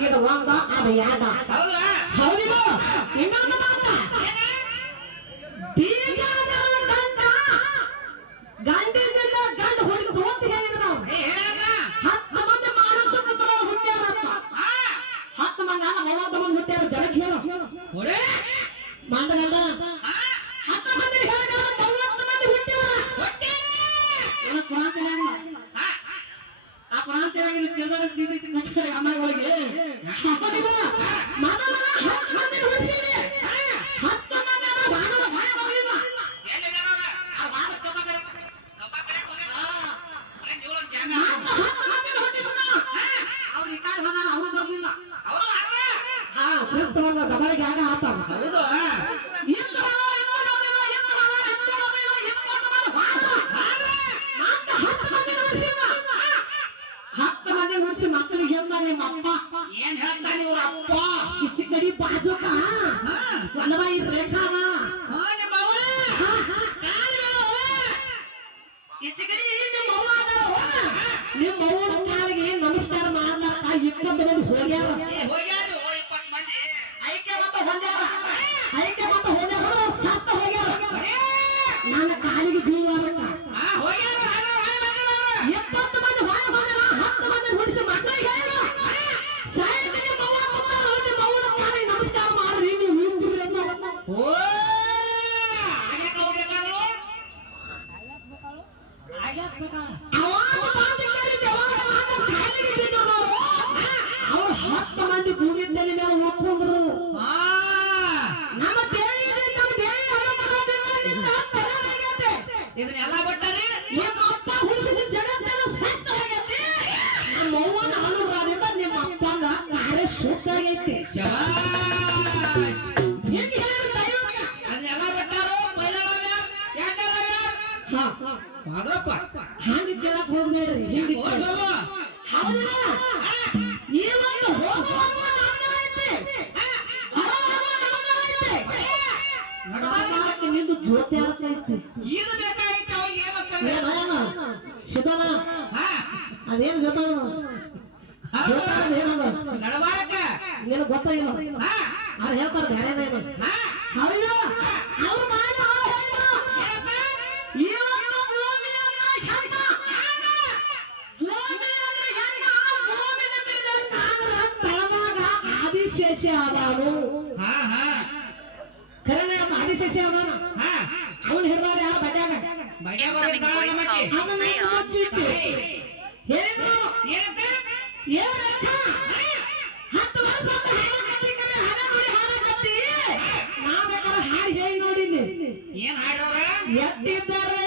ಇದು ಒಂದ ಅದು ಯಾದ ಹೌದಿಲ್ಲ ಇನ್ನೊಂದು ಮಾತ ಗಂಡಿನಿಂದ ಗಂಡ ಹುಡುಗ ಅಂತ ಹೇಳಿದ್ರು ನಾವು 10 ಮಂದಿ ಮಾನಸ ಪುತ್ರರು ಹುಟ್ಟ್ಯಾರ 10 ಮಂದಿ ಅಲ್ಲ 30 ಮಂದಿ ಹುಟ್ಟ್ಯಾರ ಜನಕ್ಕೆ ಹೇಳು ಮಂಡಗಂಡ 10 ಮಂದಿ ಹೇಳಿದ್ರು 30 ಮಂದಿ ಹುಟ್ಟ್ಯಾರ ಆ ಪ್ರಾಂತ್ಯವಾಗಿ ತಿಳಿದರೆ ತಿಳಿದು ಕೊಡ್ತಾರೆ ಅಮ್ಮಗಳಿಗೆ ಮೊದಲ 10 ಮಂದಿ ಹುಟ್ಟಿಸಿದೆ 10 ಮಂದಿ ಬಾಣದ ಬಾಣ ಬರಲಿಲ್ಲ ಗಬಲಿಗೆ ಆಗ ಆತ ಮಕ್ಕಳಿಗೆ ಹೇಳ್ತಾನೆ ನಿಮ್ಮ ಅಪ್ಪ ಏನ್ ಹೇಳ್ತಾನೆ ಇವ್ರ ಅಪ್ಪ ಇಚ್ಚಿ ಕಡಿ ಬಾಜುಕ ಒಣಬಾಯಿ ರೇಖಾನ ಇಚ್ಚಿ ಕಡಿ ನಿಮ್ಮ ಅವ್ವನ ಕಾಲಿಗೆ ನಮಸ್ಕಾರ ಮಾಡ್ಲಾಕ 20 ಮಂದಿ ಹೋಗ್ಯಾರ ಐಕ್ಯ ಮತ ಹೊಂದ್ಯಾರ ಸತ್ತ ಹೋಗ್ಯಾರ ನನ್ನ ಕಾಲಿಗೆ ಬೀಳ್ವಾರಕ್ಕ 20 ಮಂದಿ ಹೋಗ್ಯಾರ 10 ಮಂದಿ ಹುಟ್ಟಿಸಿ ಮಕ್ಕಳಿಗೆ ಹೇಳ ನಮಸ್ಕಾರ ಮಾಡ್ರಿ ನೀವು ಹಿಂದಿರಿ ಅವ್ರು 10 ಮಂದಿ ಭೂಮಿದ್ದಲ್ಲಿ ಮೇಲೆ ಉಳ್ಕೊಂಡ್ರು ನಮ್ಮ ದೇವಿ ಇದನ್ನೆಲ್ಲ ಬಿಟ್ಟರೆ ನಿಮ್ಮ ಅಪ್ಪ ಹುಟ್ಟಿಸಿ ಜಗತ್ತೆಲ್ಲ ಸತ್ತ ಹೋಗೈತಿ ನಮ್ಮ ಅವ್ವನ ಅನುಗ್ರಹದಿಂದ ನಿಮ್ಮ ಅಪ್ಪನ ಕಾರ್ಯ ಶುದ್ಧ ಆಗೈತಿ ಹೇಗೆ ಹೇಳಿ ದೈವಕ್ಕ ಅದನ್ನೆಲ್ಲ ಬಿಟ್ಟಾರು ಹಾಗೆ ಕೇಳಕ್ ಹೋಗ್ಬೇಡ್ರಿ ಹಿಂಗೆ ಹೌದಿಲ್ಲ ಇವತ್ತು ಹೋಗುವಾಗ ನಡಬಾರಕ್ಕೆ ನಿಂದು ಜ್ಯೋತಿ ಆಗ್ತೈತಿ ಇದು ಬೇಕಾಗಿತ್ತು ಅವ್ರಿಗೆ ಸುಧಮ ಅದೇನು ಗೊತ್ತಾಗ ನಡಬಾರಕ ಏನು ಗೊತ್ತಾಗಿಲ್ಲ ಅವ್ರು ಹೇಳ್ತಾರೆ ಬೇರೆನೇ ಹೌದು ಅವ್ರ ಆದಿಶೇಷ ಆದಾನು ಖರೇನೆ ಆದಿಶೇಷ ಆದಾನ ಅವನು ಹಿಡಿದಾಗ ಯಾರು ಬಡ್ಯಾಗ ಹೇಳಿದ್ರು ನಾ ಬೇಕಾದ್ರೆ ಹಾಡು ಹೇಳಿ ನೋಡಿಲ್ಲಿ ಏನ್ ಹಾಡ್ರ ಎದ್ದಿದ್ದಾರೆ